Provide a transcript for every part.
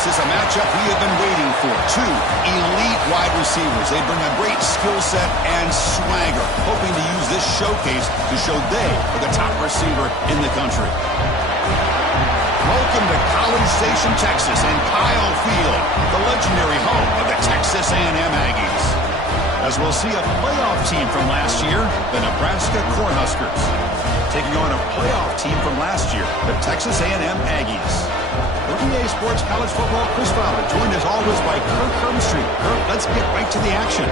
This is a matchup we have been waiting for. Two elite wide receivers. They bring a great skill set and swagger, hoping to use this showcase to show they are the top receiver in the country. Welcome to College Station, Texas, and Kyle Field, the legendary home of the Texas A&M Aggies. As we'll see a playoff team from last year, the Nebraska Cornhuskers, taking on a playoff team from last year, the Texas A&M Aggies. For EA Sports College Football, Chris Fowler, joined as always by Kirk Hermstreet. Kirk, let's get right to the action.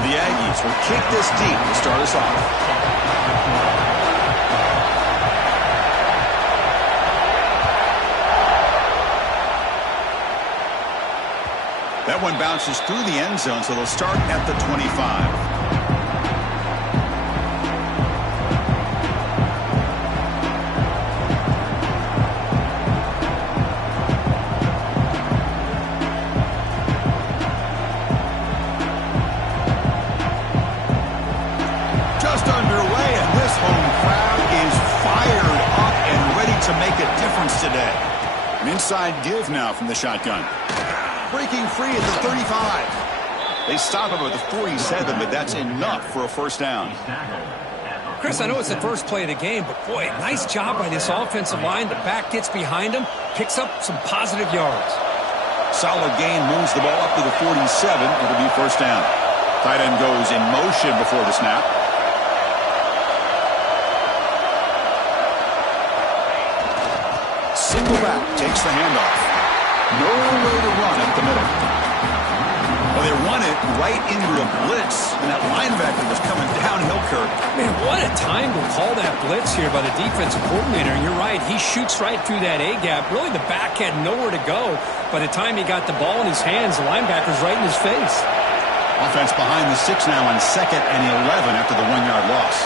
The Aggies will kick this deep to start us off. That one bounces through the end zone, so they'll start at the 25. Today. An inside give now from the shotgun. Breaking free at the 35. They stop him at the 47, but that's enough for a first down. Chris, I know it's the first play of the game, but boy, nice job by this offensive line. The back gets behind him, picks up some positive yards. Solid gain, moves the ball up to the 47. It'll be first down. Tight end goes in motion before the snap. Single back, takes the handoff. No way to run up the middle. Well, they run it right into a blitz, and that linebacker was coming downhill, Kirk. Man, what a time to call that blitz here by the defensive coordinator. And you're right, he shoots right through that A-gap. Really, the back had nowhere to go. By the time he got the ball in his hands, the linebacker's right in his face. Offense behind the 6 now on 2nd and 11 after the 1-yard loss.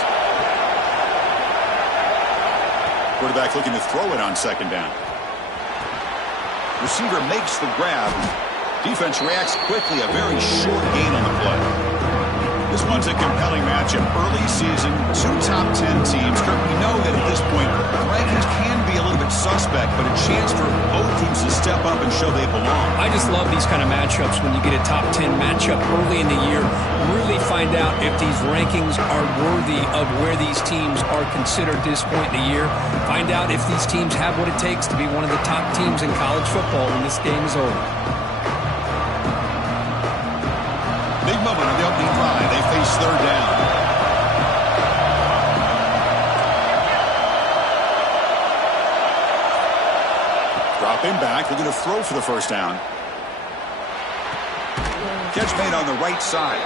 Quarterback looking to throw it on 2nd down. Receiver makes the grab. Defense reacts quickly. A very short gain on the play. This one's a compelling matchup. Early season, 2 top 10 teams. Kirk, we know that at this point, the rankings can be a little bit suspect, but a chance for both teams to step up and show they belong. I just love these kind of matchups when you get a top 10 matchup early in the year. Really find out if these rankings are worthy of where these teams are considered at this point in the year. Find out if these teams have what it takes to be one of the top teams in college football when this game is over. Big moment on the opening drive. They face 3rd down. Dropping back. They're going to throw for the first down. Catch made on the right side.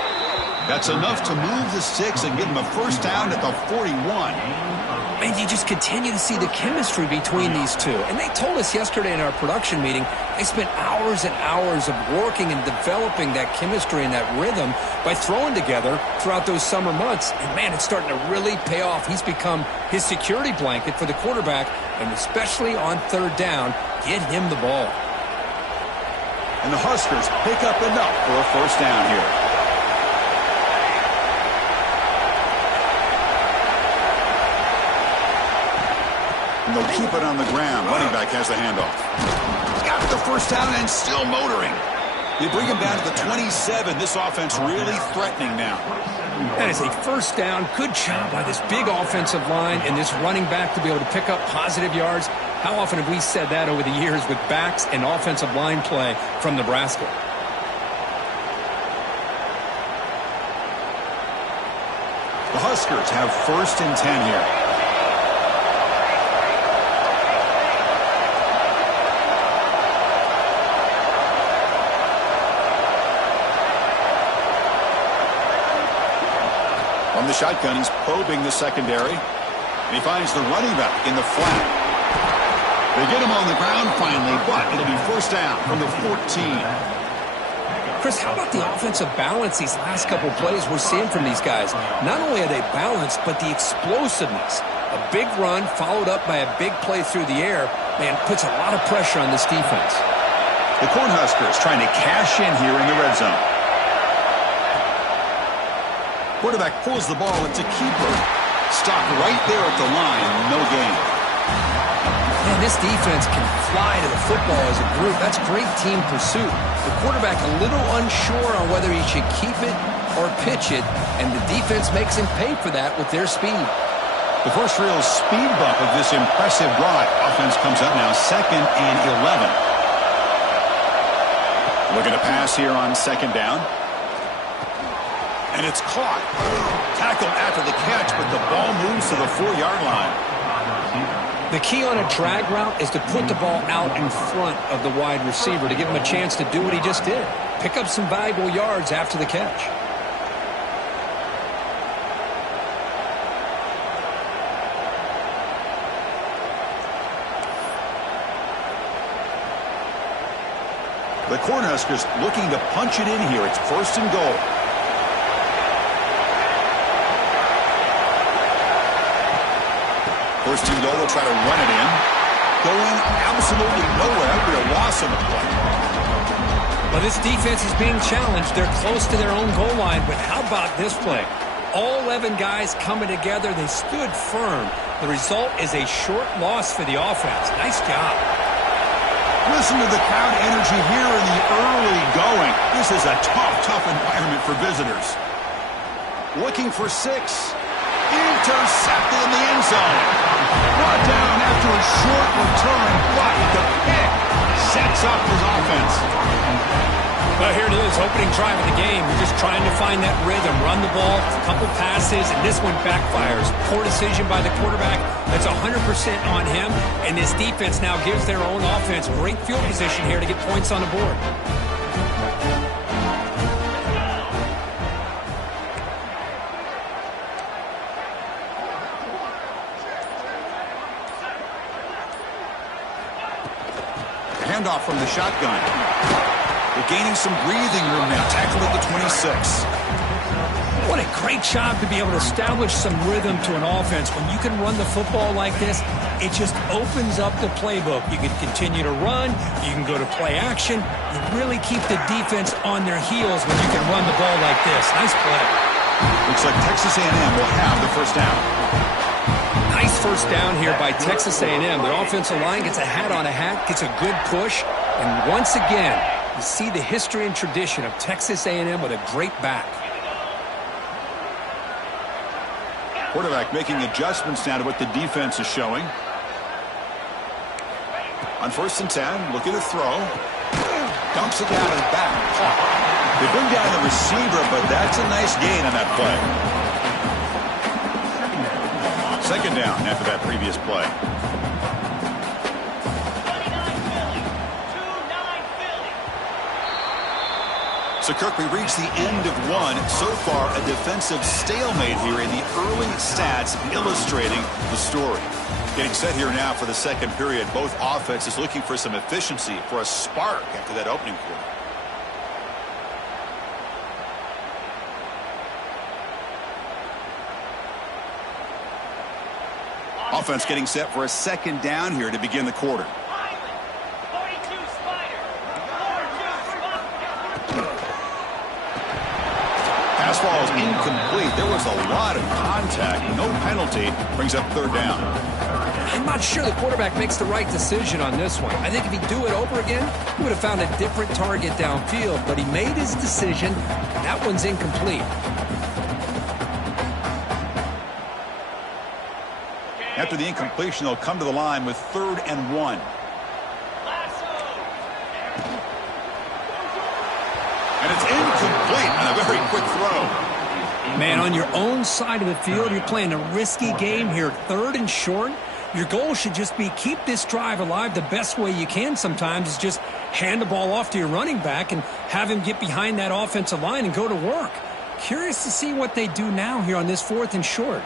That's enough to move the sticks and give them a first down at the 41. And you just continue to see the chemistry between these two. And they told us yesterday in our production meeting, they spent hours and hours of working and developing that chemistry and that rhythm by throwing together throughout those summer months. And, man, it's starting to really pay off. He's become his security blanket for the quarterback, and especially on 3rd down, get him the ball. And the Huskers pick up enough for a first down here. And they'll keep it on the ground. Running back has the handoff. Got the first down and still motoring. They bring him down to the 27. This offense really threatening now. That is a first down. Good job by this big offensive line and this running back to be able to pick up positive yards. How often have we said that over the years with backs and offensive line play from Nebraska? The Huskers have 1st and 10 here. From the shotgun, he's probing the secondary. And he finds the running back in the flat. They get him on the ground finally, but it'll be first down from the 14. Chris, how about the offensive balance these last couple plays we're seeing from these guys? Not only are they balanced, but the explosiveness. A big run followed up by a big play through the air, man, puts a lot of pressure on this defense. The Cornhuskers trying to cash in here in the red zone. Quarterback pulls the ball. It's a keeper. Stopped right there at the line. No gain. Man, this defense can fly to the football as a group. That's great team pursuit. The quarterback a little unsure on whether he should keep it or pitch it, and the defense makes him pay for that with their speed. The first real speed bump of this impressive drive. Offense comes up now 2nd and 11. Looking to pass here on 2nd down. And it's caught. Tackled after the catch, but the ball moves to the 4-yard line. The key on a drag route is to put the ball out in front of the wide receiver to give him a chance to do what he just did. Pick up some valuable yards after the catch. The Cornhuskers looking to punch it in here. It's 1st and goal. First and goal, they'll try to run it in. Going absolutely nowhere after a loss on the play. Well, this defense is being challenged. They're close to their own goal line, but how about this play? All 11 guys coming together. They stood firm. The result is a short loss for the offense. Nice job. Listen to the crowd energy here in the early going. This is a tough environment for visitors. Looking for 6. Intercepted in the end zone. Brought down after a short return, but the pick sets up his offense. Well, here it is, opening drive of the game. We're just trying to find that rhythm, run the ball, a couple passes, and this one backfires. Poor decision by the quarterback. That's 100% on him, and this defense now gives their own offense great field position here to get points on the board. Handoff from the shotgun. They're gaining some breathing room now. Tackled at the 26. What a great job to be able to establish some rhythm to an offense. When you can run the football like this, it just opens up the playbook. You can continue to run. You can go to play action. You really keep the defense on their heels when you can run the ball like this. Nice play. Looks like Texas A&M will have the first down. Nice first down here by Texas A&M. The offensive line gets a hat on a hat, gets a good push, and once again, you see the history and tradition of Texas A&M with a great back. Quarterback making adjustments now to what the defense is showing. On 1st and 10, looking to throw. Dumps it down and back. They bring down the receiver, but that's a nice gain on that play. 2nd down after that previous play. So, Kirk, we reach the end of one. So far, a defensive stalemate here in the early stats illustrating the story. Getting set here now for the 2nd period. Both offenses looking for some efficiency, for a spark after that opening quarter. Offense getting set for a 2nd down here to begin the quarter. Pass ball is incomplete. There was a lot of contact. No penalty. Brings up 3rd down. I'm not sure the quarterback makes the right decision on this one. I think if he'd do it over again, he would have found a different target downfield. But he made his decision. That one's incomplete. After the incompletion, they'll come to the line with 3rd and 1. And it's incomplete on a very quick throw. Man, on your own side of the field, you're playing a risky game here. 3rd and short. Your goal should just be keep this drive alive the best way you can sometimes is just hand the ball off to your running back and have him get behind that offensive line and go to work. Curious to see what they do now here on this 4th and short.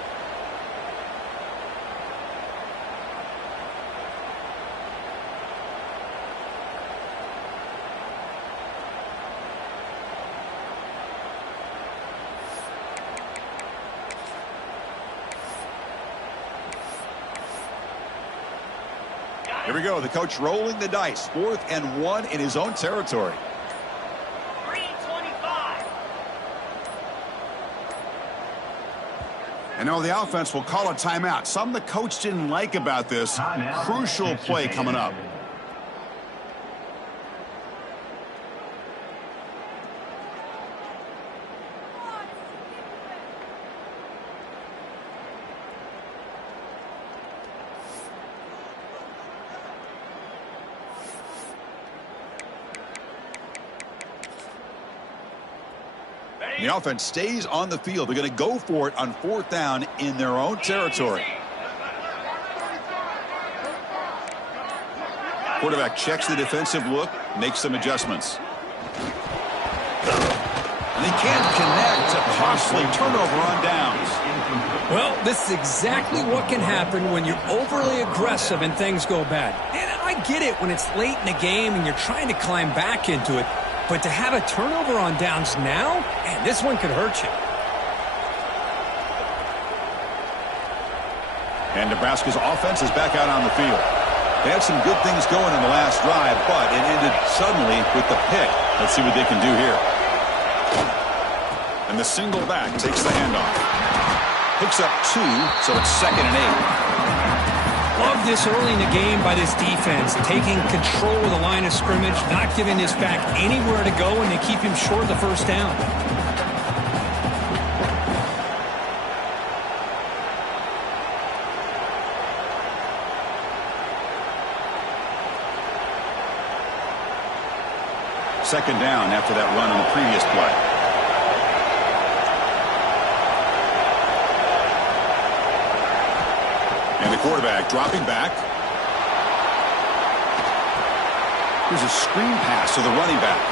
Here we go. The coach rolling the dice. 4th and 1 in his own territory. 3:25. And now the offense will call a timeout. Something the coach didn't like about this. Crucial play coming up. The offense stays on the field. They're going to go for it on 4th down in their own territory. Quarterback checks the defensive look, makes some adjustments. And he can't connect. A costly turnover on downs. Well, this is exactly what can happen when you're overly aggressive and things go bad. And I get it when it's late in the game and you're trying to climb back into it. But to have a turnover on downs now, man, this one could hurt you. And Nebraska's offense is back out on the field. They had some good things going in the last drive, but it ended suddenly with the pick. Let's see what they can do here. And the single back takes the handoff. Picks up 2, so it's 2nd and 8. Love this early in the game by this defense, taking control of the line of scrimmage, not giving this back anywhere to go, and they keep him short of the 1st down. Second down after that run on the previous play. And the quarterback dropping back. Here's a screen pass to the running back.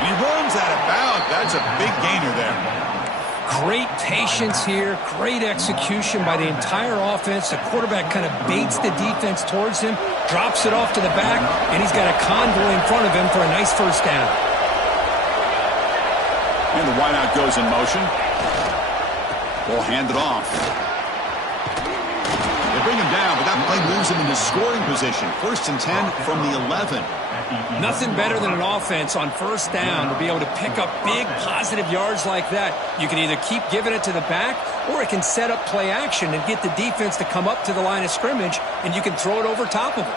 And he runs out of bounds. That's a big gainer there. Great patience here, great execution by the entire offense. The quarterback kind of baits the defense towards him, drops it off to the back, and he's got a convoy in front of him for a nice 1st down. And the wideout goes in motion. Ball handed off. They bring him down, but that play moves him into scoring position. 1st and 10 from the 11. Nothing better than an offense on 1st down to be able to pick up big positive yards like that. You can either keep giving it to the back, or it can set up play action and get the defense to come up to the line of scrimmage, and you can throw it over top of it.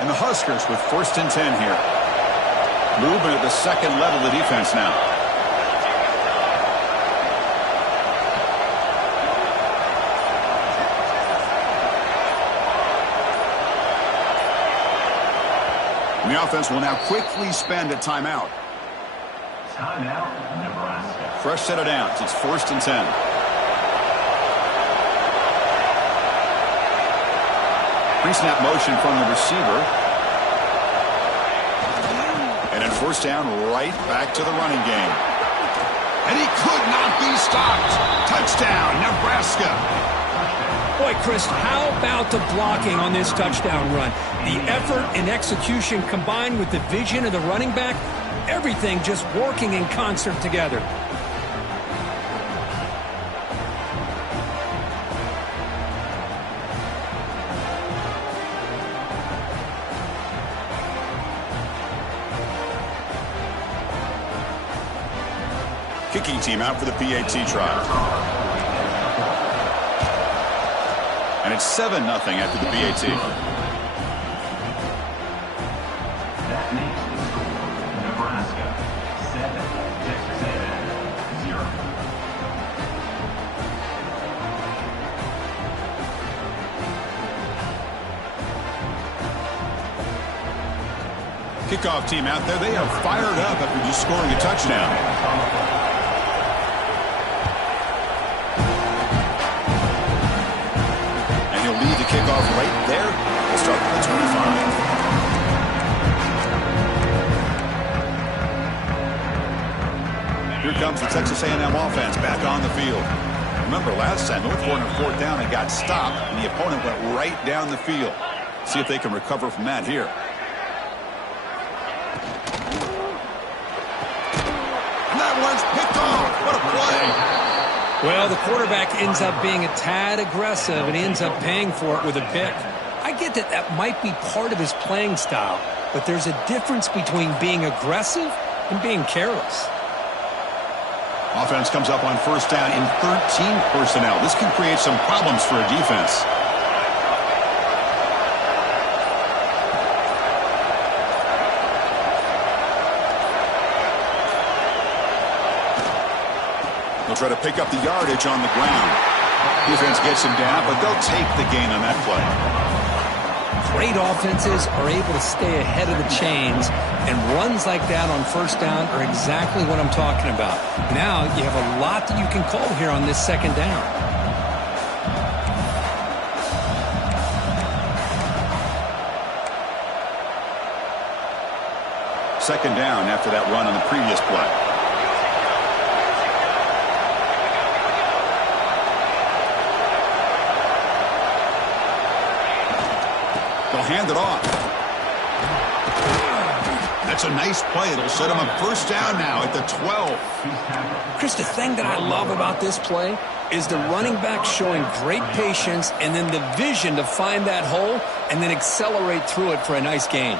And the Huskers with 1st and 10 here. Movement at the 2nd level of the defense now. And the offense will now quickly spend a timeout. Timeout, Nebraska. Fresh set of downs. It's 1st and 10. Pre-snap motion from the receiver. And in 1st down, right back to the running game. And he could not be stopped. Touchdown, Nebraska. Boy, Chris, how about the blocking on this touchdown run? The effort and execution combined with the vision of the running back, everything just working in concert together. Kicking team out for the PAT trial. And it's 7-0 after the PAT. That makes the score Nebraska 7, Texas A&M 0. Kickoff team out there. They are fired up after just scoring a touchdown. Kickoff right there. We'll start with the 25. Here comes the Texas A&M offense back on the field. Remember, last time, North Florida 4th down and got stopped, and the opponent went right down the field. See if they can recover from that here. And that one's picked off. What a play. Well, the quarterback ends up being a tad aggressive, and he ends up paying for it with a pick. I get that that might be part of his playing style, but there's a difference between being aggressive and being careless. Offense comes up on first down in 13 personnel. This can create some problems for a defense. They'll try to pick up the yardage on the ground. Defense gets him down, but they'll take the gain on that play. Great offenses are able to stay ahead of the chains, and runs like that on first down are exactly what I'm talking about. Now you have a lot that you can call here on this second down. Second down after that run on the previous play. They'll hand it off. That's a nice play. It'll set him up first down now at the 12. Chris, the thing that I love about this play is the running back showing great patience and then the vision to find that hole and then accelerate through it for a nice gain.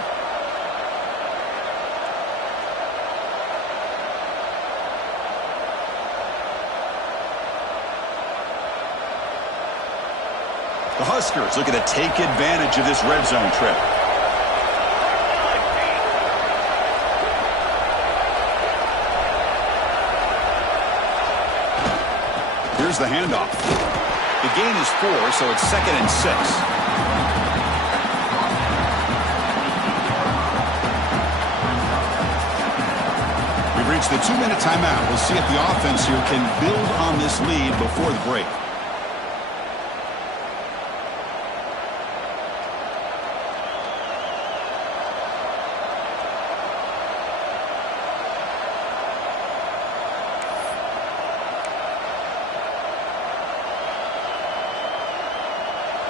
The Huskers looking to take advantage of this red zone trip. Here's the handoff. The gain is 4, so it's 2nd and 6. We've reached the 2-minute timeout. We'll see if the offense here can build on this lead before the break.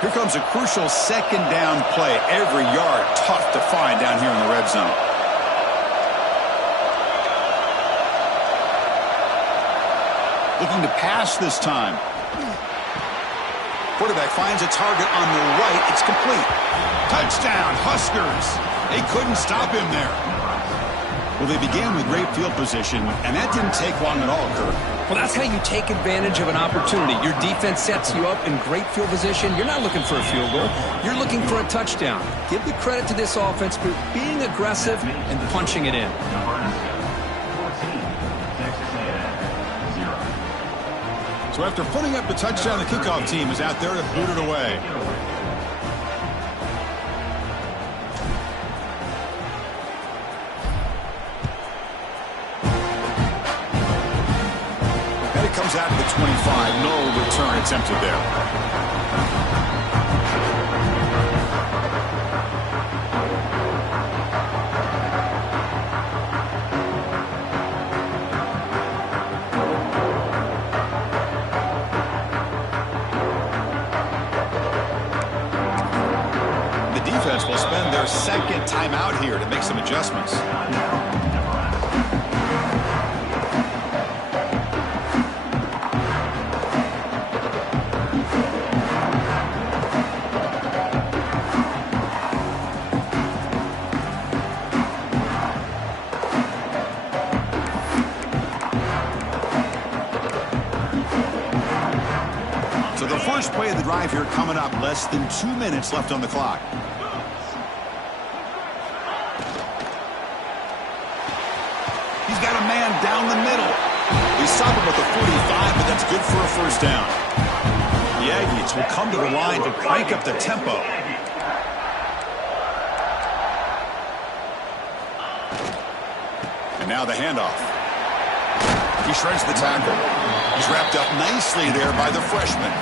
Here comes a crucial second down play. Every yard tough to find down here in the red zone. Looking to pass this time. Quarterback finds a target on the right. It's complete. Touchdown, Huskers. They couldn't stop him there. Well, they began with great field position, and that didn't take long at all, Kirk. Well, that's how you take advantage of an opportunity. Your defense sets you up in great field position. You're not looking for a field goal. You're looking for a touchdown. Give the credit to this offense for being aggressive and punching it in. So after putting up the touchdown, the kickoff team is out there to boot it away. Comes out of the 25. No return attempted there. The defense will spend their second timeout here to make some adjustments. First play of the drive here coming up. Less than 2 minutes left on the clock. He's got a man down the middle. He stopped him at the 45, but that's good for a first down. The Aggies will come to the line to crank up the tempo. And now the handoff. He shreds the tackle. He's wrapped up nicely there by the freshman.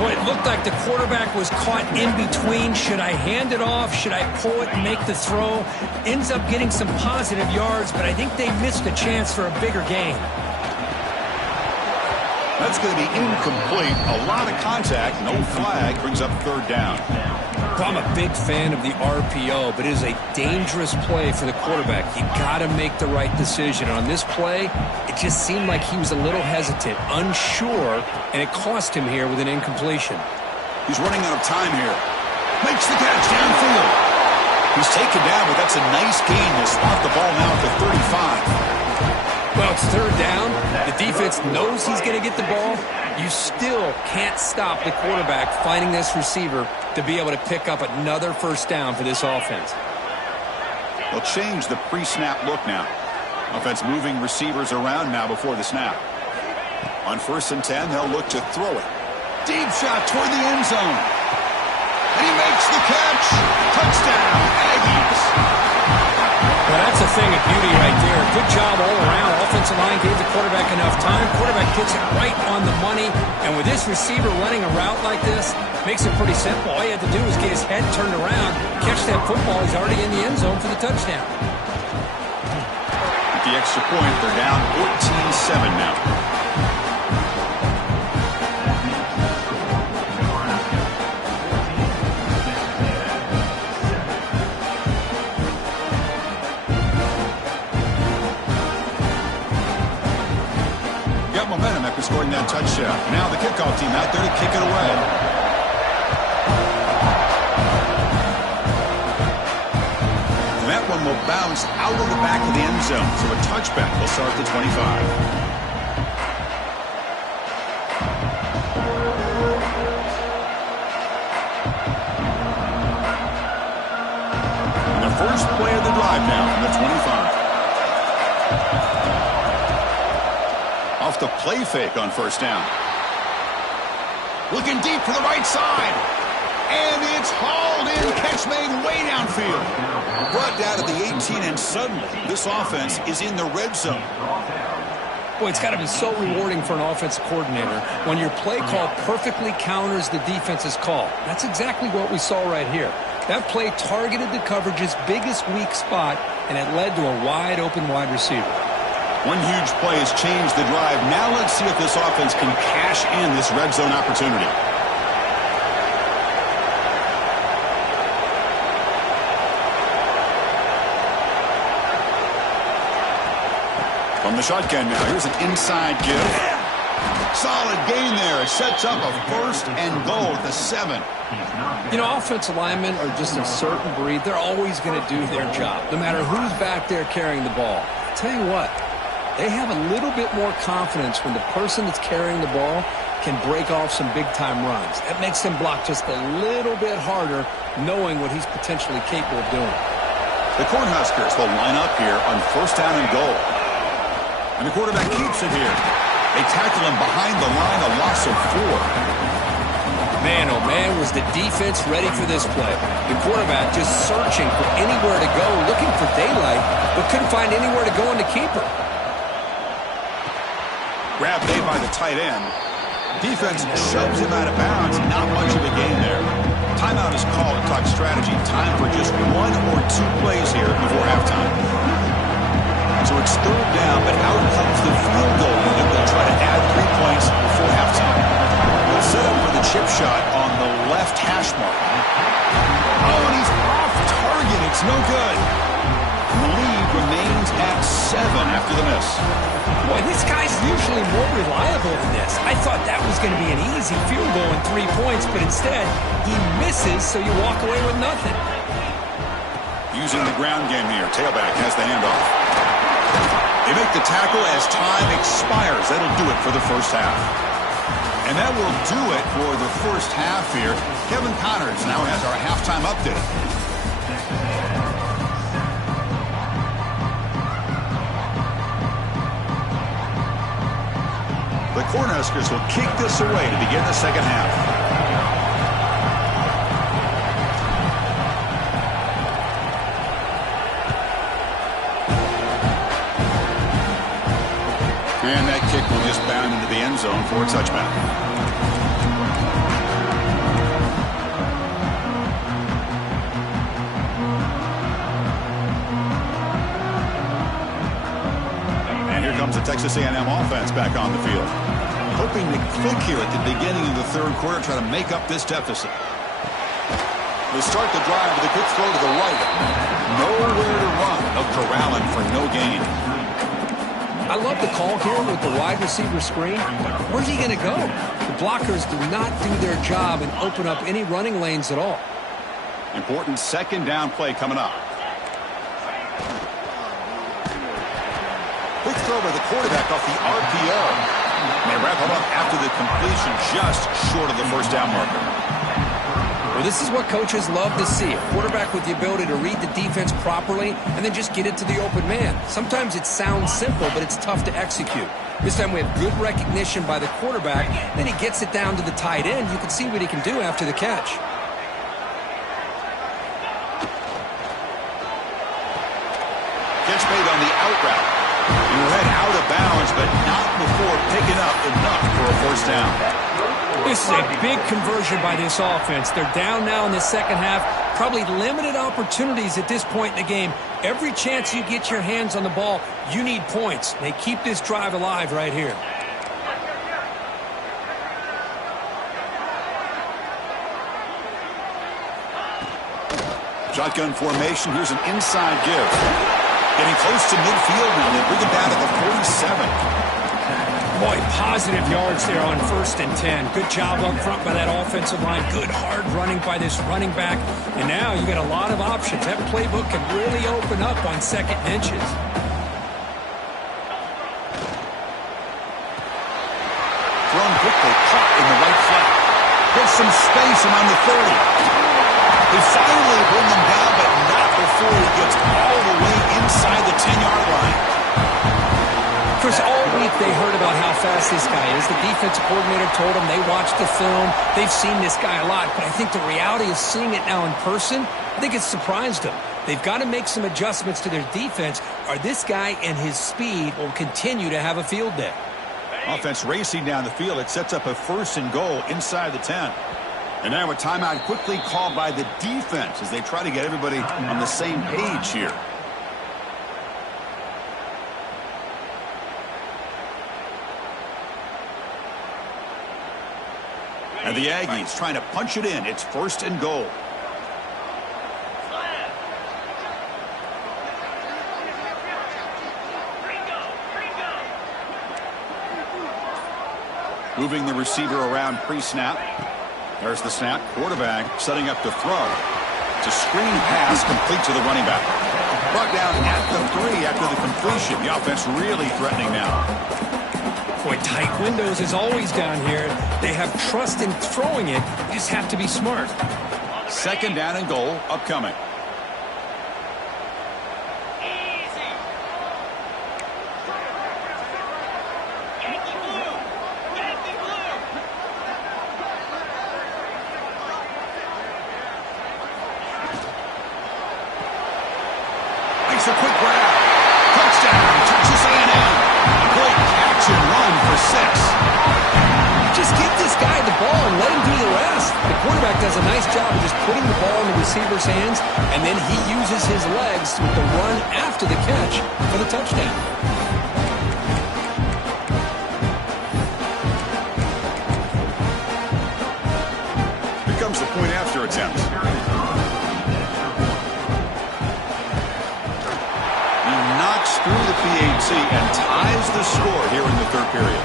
Boy, it looked like the quarterback was caught in between. Should I hand it off? Should I pull it and make the throw? Ends up getting some positive yards, but I think they missed a chance for a bigger gain. That's going to be incomplete. A lot of contact. No flag. Brings up third down. Well, I'm a big fan of the RPO, but it is a dangerous play for the quarterback. You got to make the right decision. On this play, it just seemed like he was a little hesitant, unsure, and it cost him here with an incompletion. He's running out of time here. Makes the catch downfield. He's taken down, but that's a nice gain to spot the ball now at the 35. Well, it's third down. The defense knows he's going to get the ball. You still can't stop the quarterback finding this receiver to be able to pick up another first down for this offense. They'll change the pre-snap look now. Offense moving receivers around now before the snap. On 1st and 10, they'll look to throw it. Deep shot toward the end zone. And he makes the catch. Touchdown, Aggies. Well, that's a thing of beauty right there. Good job all around. Offensive line gave the quarterback enough time. Quarterback gets it right on the money. And with this receiver running a route like this, makes it pretty simple. All you have to do is get his head turned around, catch that football. He's already in the end zone for the touchdown. With the extra point, they're down 14-7 now. Momentum after scoring that touchdown. Now the kickoff team out there to kick it away. And that one will bounce out of the back of the end zone. So a touchback will start at the 25. And the first play of the drive now from the 25. Off the play fake on 1st down. Looking deep for the right side. And it's hauled in. Catch made way downfield. Brought down to the 18, and suddenly this offense is in the red zone. Boy, it's got to be so rewarding for an offensive coordinator when your play call perfectly counters the defense's call. That's exactly what we saw right here. That play targeted the coverage's biggest weak spot, and it led to a wide-open wide receiver. One huge play has changed the drive. Now let's see if this offense can cash in this red zone opportunity. From the shotgun now, here's an inside give. Solid gain there. It sets up a 1st and goal at the 7. You know, offensive linemen are just a certain breed. They're always going to do their job, no matter who's back there carrying the ball. I'll tell you what. They have a little bit more confidence when the person that's carrying the ball can break off some big-time runs. That makes them block just a little bit harder, knowing what he's potentially capable of doing. The Cornhuskers will line up here on 1st down and goal. And the quarterback keeps it here. They tackle him behind the line, a loss of 4. Man, oh man, was the defense ready for this play. The quarterback just searching for anywhere to go, looking for daylight, but couldn't find anywhere to go in the keeper. Grab made by the tight end. Defense shoves him out of bounds. Not much of a gain there. Timeout is called to talk strategy. Time for just 1 or 2 plays here before halftime. So it's 3rd down, but out comes the field goal unit. They'll try to add 3 points before halftime. They'll set up for the chip shot on the left hash mark. Oh, and he's off target. It's no good. The lead remains at 7 after the miss. Boy, this guy's usually more reliable than this. I thought that was going to be an easy field goal and 3 points, but instead, he misses, so you walk away with nothing. Using the ground game here. Tailback has the handoff. They make the tackle as time expires. That'll do it for the first half. And that will do it for the first half here. Kevin Connors now has our halftime update. The Cornhuskers will kick this away to begin the second half. And that kick will just bound into the end zone for a touchback. And here comes the Texas A&M offense back on the field. Hoping to click here at the beginning of the 3rd quarter, try to make up this deficit. They start the drive with a quick throw to the right. Nowhere to run. They'll corral him for no gain. I love the call here with the wide receiver screen. Where's he going to go? The blockers do not do their job and open up any running lanes at all. Important second down play coming up. Quick throw by the quarterback off the RPO. And they wrap him up after the completion just short of the first down marker. Well, this is what coaches love to see. A quarterback with the ability to read the defense properly and then just get it to the open man. Sometimes it sounds simple, but it's tough to execute. This time we have good recognition by the quarterback. Then he gets it down to the tight end. You can see what he can do after the catch. Catch made on the out route. He went out of bounds, but not before picking up enough for a first down. This is a big conversion by this offense. They're down now in the second half. Probably limited opportunities at this point in the game. Every chance you get your hands on the ball, you need points. They keep this drive alive right here. Shotgun formation. Here's an inside give. Getting close to midfield now. They bring it down at the 47. Boy, positive yards there on 1st and 10. Good job up front by that offensive line. Good hard running by this running back. And now you got a lot of options. That playbook can really open up on second and inches. Thrown quickly, caught in the right flat. There's some space around the 30. They finally bring him down, but not before he gets all the way inside the 10-yard line. Chris, all week they heard about how fast this guy is. The defensive coordinator told them they watched the film. They've seen this guy a lot. But I think the reality of seeing it now in person, I think it's surprised them. They've got to make some adjustments to their defense, or this guy and his speed will continue to have a field day. Offense racing down the field. It sets up a 1st and goal inside the 10. And now a timeout quickly called by the defense as they try to get everybody on the same page here. And the Aggies trying to punch it in. It's 1st and goal. Moving the receiver around pre-snap. There's the snap. Quarterback setting up to throw. It's a screen pass complete to the running back. Brought down at the 3 after the completion. The offense really threatening now. Boy, tight windows is always down here. They have trust in throwing it. You just have to be smart. 2nd down and goal upcoming. Makes a quick grab. Touchdown, Texas A&M. A great catch and run for 6. Just give this guy the ball and let him do the rest. The quarterback does a nice job of just putting the ball in the receiver's hands, and then he uses his legs with the run after the catch for the touchdown. Here comes the point after attempt. He knocks through the PAT and ties the score here in the 3rd period.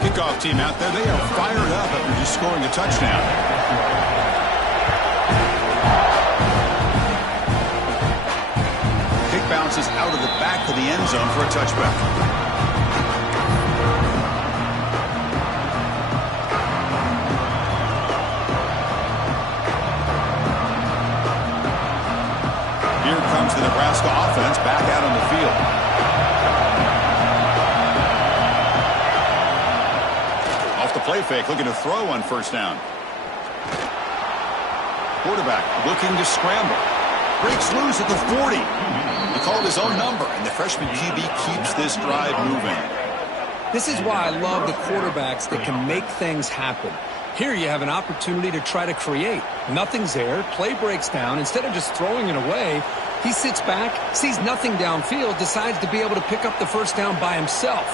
Kickoff team out there. They are fired up after just scoring a touchdown. Kick bounces out of the back of the end zone for a touchback. Here comes the Nebraska offense back out on the field. Off the play fake, looking to throw on 1st down. Quarterback looking to scramble. Breaks loose at the 40. He called his own number, and the freshman QB keeps this drive moving. This is why I love the quarterbacks that can make things happen. Here you have an opportunity to try to create. Nothing's there. Play breaks down. Instead of just throwing it away, he sits back, sees nothing downfield, decides to be able to pick up the 1st down by himself.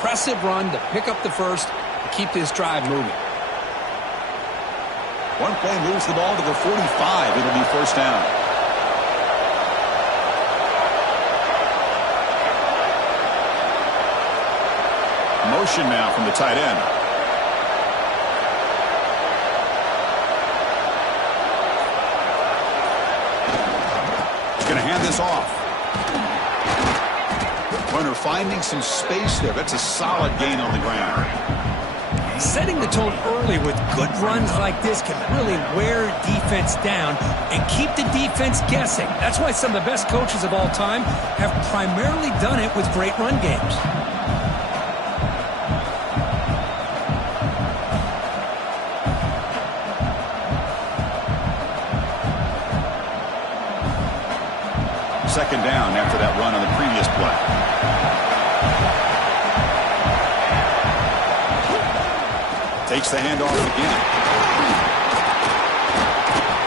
impressive run to pick up the first and keep this drive moving. One play moves the ball to the 45. It'll be first down. Motion now from the tight end. He's going to hand this off. Runner finding some space there. That's a solid gain on the ground. Setting the tone early with good runs like this can really wear defense down and keep the defense guessing. That's why some of the best coaches of all time have primarily done it with great run games. Second down after that run on the previous play. Takes the handoff again.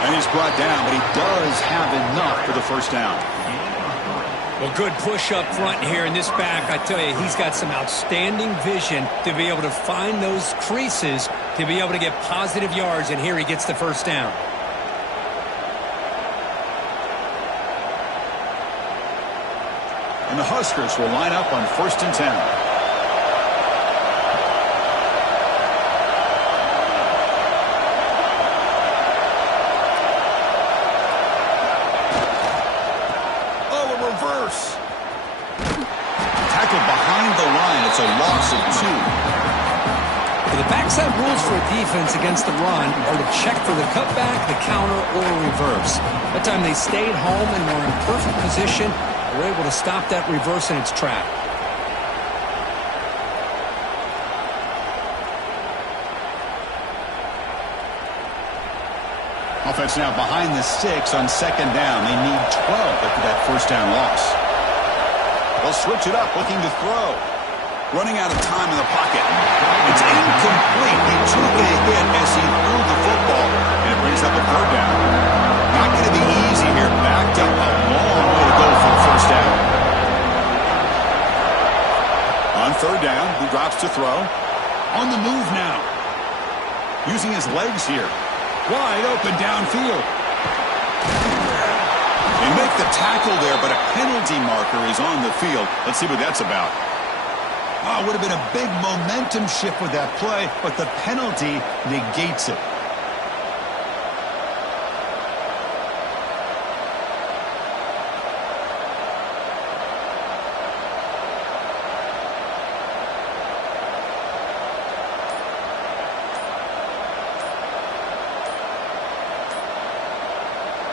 And he's brought down, but he does have enough for the first down. Well, good push up front here in this back. I tell you, he's got some outstanding vision to be able to find those creases, to be able to get positive yards, and here he gets the first down. And the Huskers will line up on 1st and 10. Oh, a reverse. Tackled behind the line. It's a loss of 2. Well, the backside rules for a defense against the run are to check for the cutback, the counter, or reverse. That time they stayed home and were in perfect position. We're able to stop that reverse in its track. Offense now behind the 6 on 2nd down. They need 12 after that first down loss. They'll switch it up, looking to throw. Running out of time in the pocket. It's incomplete. He took a hit as he threw the football, and it brings up a 3rd down. Not going to be easy here. Backed up a long way to go for the first down. On 3rd down, he drops to throw. On the move now. Using his legs here. Wide open downfield. They make the tackle there, but a penalty marker is on the field. Let's see what that's about. Oh, it would have been a big momentum shift with that play, but the penalty negates it.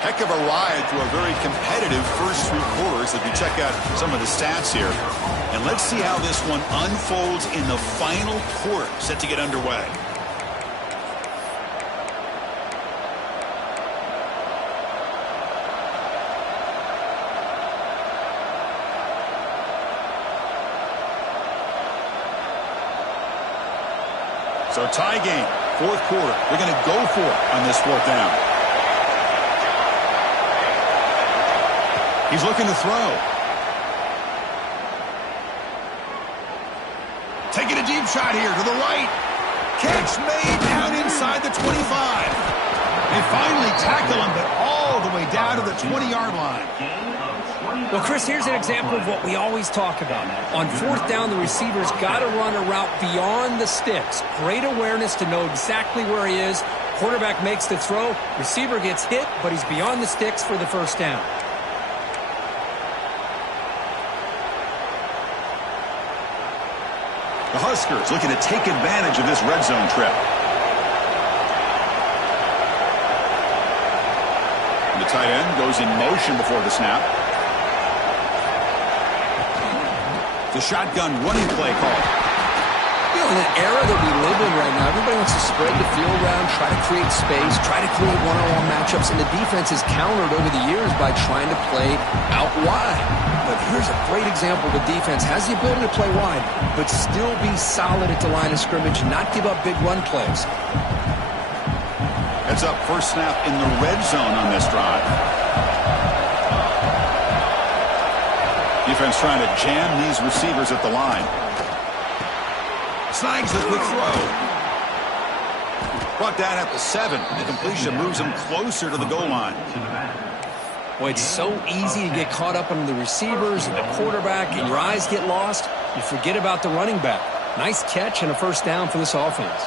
Heck of a ride through a very competitive first 3 quarters as we check out some of the stats here. And let's see how this one unfolds in the final quarter set to get underway. So tie game, 4th quarter. They're going to go for it on this 4th down. He's looking to throw. Taking a deep shot here to the right. Catch made down inside the 25. They finally tackle him, but all the way down to the 20-yard line. Well, Chris, here's an example of what we always talk about. On 4th down, the receiver's got to run a route beyond the sticks. Great awareness to know exactly where he is. Quarterback makes the throw. Receiver gets hit, but he's beyond the sticks for the first down. The Huskers looking to take advantage of this red zone trip. And the tight end goes in motion before the snap. The shotgun running play call. You know, in an era that we live in right now, everybody wants to spread the field around, try to create space, try to create one-on-one matchups, and the defense is countered over the years by trying to play out wide. But here's a great example. The defense has the ability to play wide, but still be solid at the line of scrimmage and not give up big run plays. Heads up, first snap in the red zone on this drive. Defense trying to jam these receivers at the line. Snags the quick throw. Brought down at the 7. The completion moves him closer to the goal line. Boy, it's so easy to get caught up on the receivers and the quarterback, and your eyes get lost. You forget about the running back. Nice catch and a first down for this offense.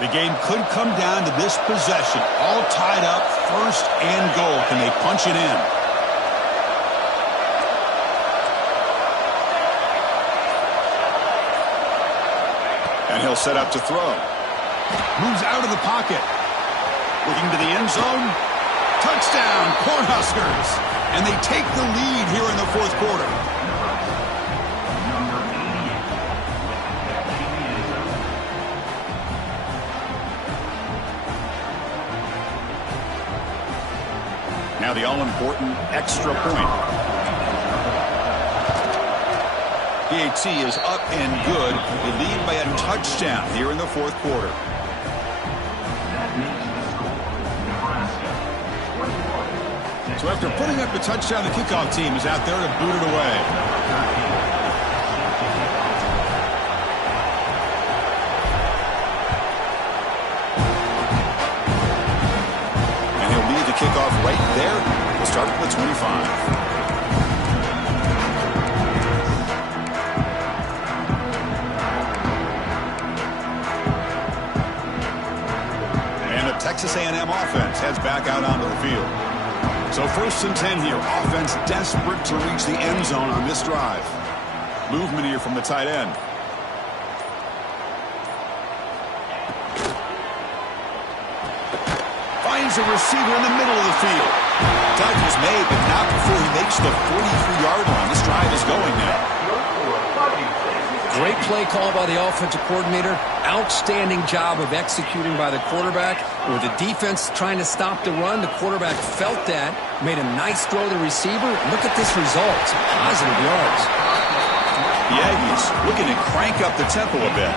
The game could come down to this possession. All tied up, first and goal. Can they punch it in? And he'll set up to throw. Moves out of the pocket. Looking to the end zone. Touchdown, Cornhuskers. And they take the lead here in the fourth quarter. Now the all-important extra point. PAT is up and good. They lead by a touchdown here in the fourth quarter. So after putting up the touchdown, the kickoff team is out there to boot it away. And he'll lead the kickoff right there. We'll start with the 25. Texas A&M offense heads back out onto the field. So 1st and 10 here. Offense desperate to reach the end zone on this drive. Movement here from the tight end. Finds a receiver in the middle of the field. Tackle's made, but not before he makes the 43-yard line. This drive is going now. Great play call by the offensive coordinator. Outstanding job of executing by the quarterback. With the defense trying to stop the run, the quarterback felt that, made a nice throw to the receiver. Look at this result. Some positive yards. The Aggies looking to crank up the tempo a bit.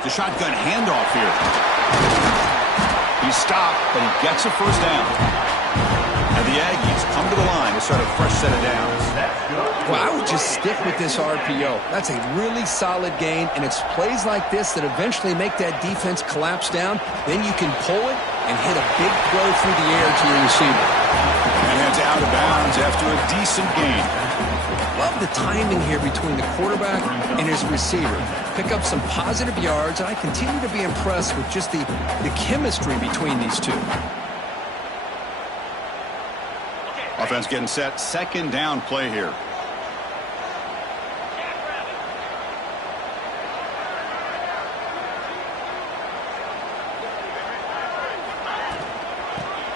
The shotgun handoff here. He's stopped, but he gets a first down. And the Aggies come to the line to start a fresh set of downs. Well, I would just stick with this RPO. That's a really solid game, and it's plays like this that eventually make that defense collapse down. Then you can pull it and hit a big throw through the air to your receiver. And heads out of bounds after a decent gain. Love the timing here between the quarterback and his receiver. Pick up some positive yards, and I continue to be impressed with just the chemistry between these two. Offense getting set. Second down play here.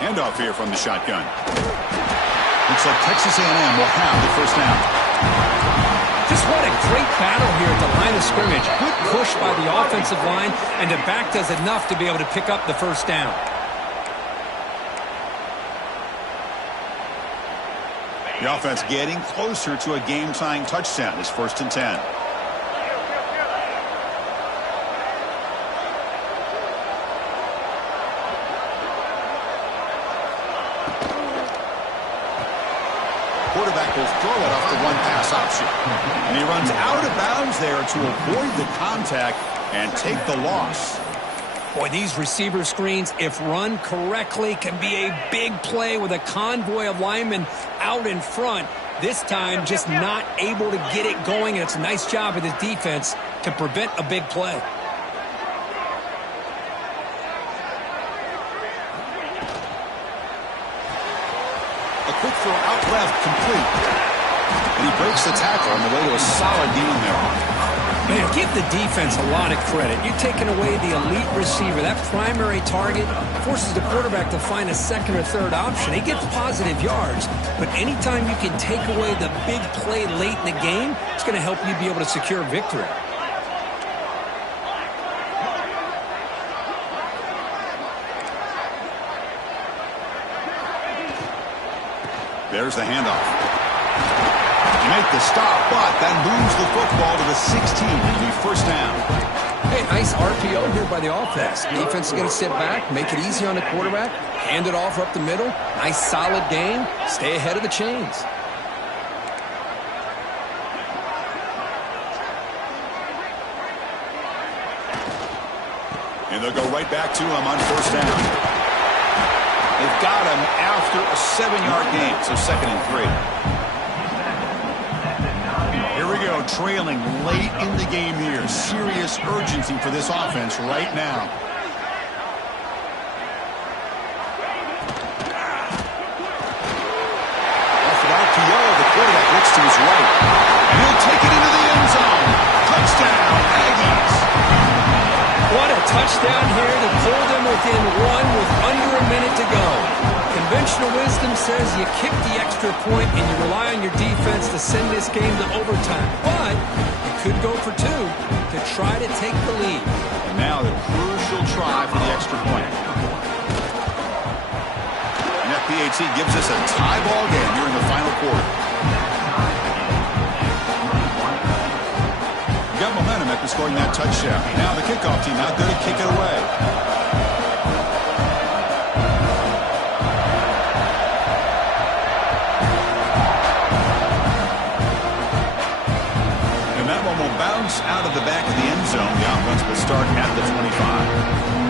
Handoff here from the shotgun. Looks like Texas A&M will have the first down. Just what a great battle here at the line of scrimmage. Good push by the offensive line, and the back does enough to be able to pick up the first down. The offense getting closer to a game-tying touchdown. It's 1st and 10. Quarterback will throw it off the one-pass option. And he runs out of bounds there to avoid the contact and take the loss. Boy, these receiver screens, if run correctly, can be a big play with a convoy of linemen out in front. This time, just not able to get it going, and it's a nice job of the defense to prevent a big play. A quick throw out left, complete. And he breaks the tackle on the way to a solid gain there. Man, give the defense a lot of credit. You're taking away the elite receiver. That primary target forces the quarterback to find a second or third option. He gets positive yards, but anytime you can take away the big play late in the game, it's going to help you be able to secure victory. There's the handoff. You make the stop, but that moves the football to the 16. It'll be first down. Hey, nice RPO here by the offense. Defense is going to sit back, make it easy on the quarterback, hand it off up the middle. Nice solid game. Stay ahead of the chains. And they'll go right back to him on first down. They've got him after a 7-yard gain, so 2nd and 3. Here we go, trailing late in the game here. Serious urgency for this offense right now. Off an RPO, the quarterback looks to his right. And he'll take it into the end zone. Touchdown, Aggies. What a touchdown here to pull them within one with under a minute to go. Conventional wisdom says you kick the extra point and you rely on your defense to send this game to overtime. But you could go for 2 to try to take the lead. And now the crucial try for the extra point. And that PAT gives us a tie ball game here in the final quarter. Got momentum after scoring that touchdown. Now the kickoff team out there to kick it away. And that one will bounce out of the back of the end zone. The offense will start at the 25.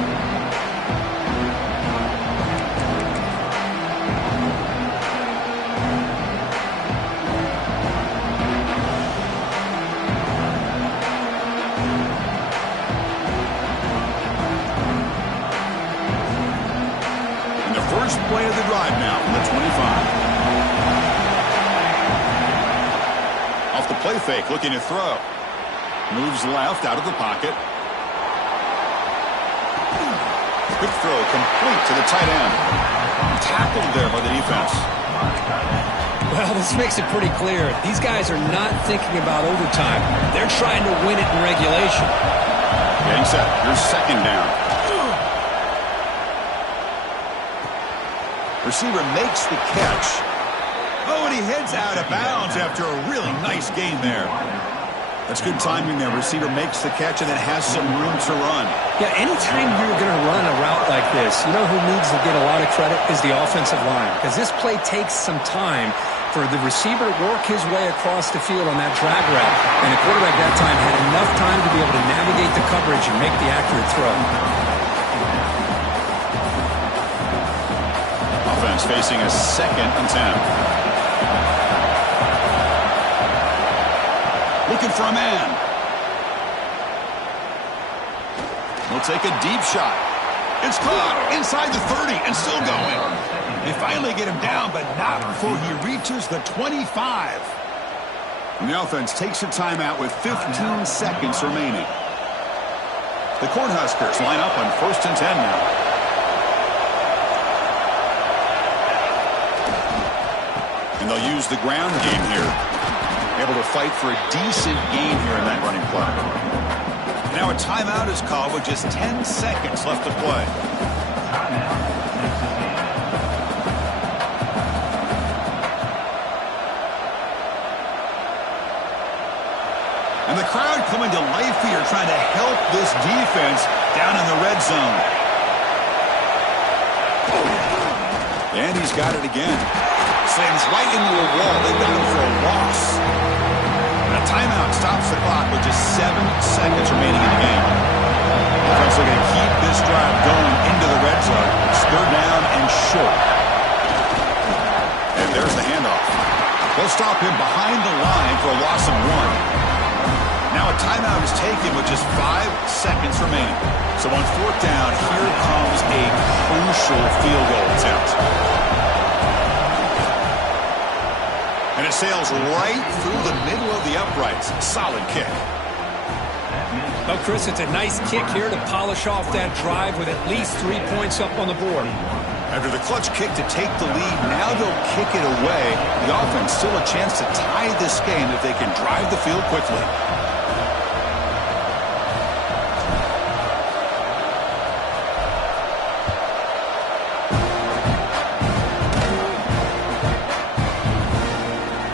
First play of the drive now from the 25. Off the play fake, looking to throw. Moves left out of the pocket. Quick throw complete to the tight end. Tackled there by the defense. Well, this makes it pretty clear. These guys are not thinking about overtime. They're trying to win it in regulation. Getting set. Here's 2nd down. Receiver makes the catch. Oh, and he heads out of bounds after a really nice gain there. That's good timing there. Receiver makes the catch and then has some room to run. Yeah, anytime you're going to run a route like this, you know who needs to get a lot of credit is the offensive line. Because this play takes some time for the receiver to work his way across the field on that drag route. And the quarterback that time had enough time to be able to navigate the coverage and make the accurate throw. Offense facing a 2nd and 10. Looking for a man. He'll take a deep shot. It's caught inside the 30 and still going. They finally get him down, but not before he reaches the 25. And the offense takes a timeout with 15 seconds remaining. The Cornhuskers line up on 1st and 10 now. And they'll use the ground game here. Able to fight for a decent gain here in that running play. Now a timeout is called with just 10 seconds left to play. And the crowd coming to life here trying to help this defense down in the red zone. And he's got it again. Slams right into a wall. They've got him for a loss. And a timeout stops the clock with just 7 seconds remaining in the game. Defense looking to keep this drive going into the red zone. It's 3rd down and short. And there's the handoff. They'll stop him behind the line for a loss of 1. Now a timeout is taken with just 5 seconds remaining. So on 4th down, here comes a crucial field goal attempt. And it sails right through the middle of the uprights. Solid kick. Well, Chris, it's a nice kick here to polish off that drive with at least 3 points up on the board. After the clutch kick to take the lead, now they'll kick it away. The offense still a chance to tie this game if they can drive the field quickly.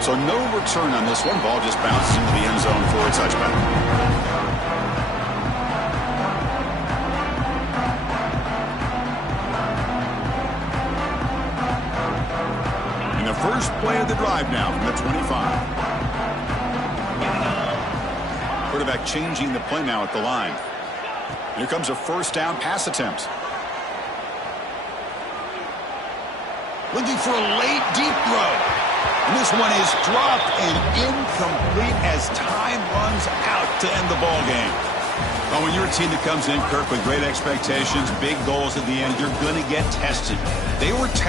So no return on this one. Ball just bounces into the end zone for a touchback. And the first play of the drive now from the 25. Quarterback changing the play now at the line. Here comes a first down pass attempt. Looking for a late deep throw. And this one is dropped and incomplete as time runs out to end the ball game. Well, when you're a team that comes in, Kirk, with great expectations, big goals at the end, you're going to get tested. They were tested.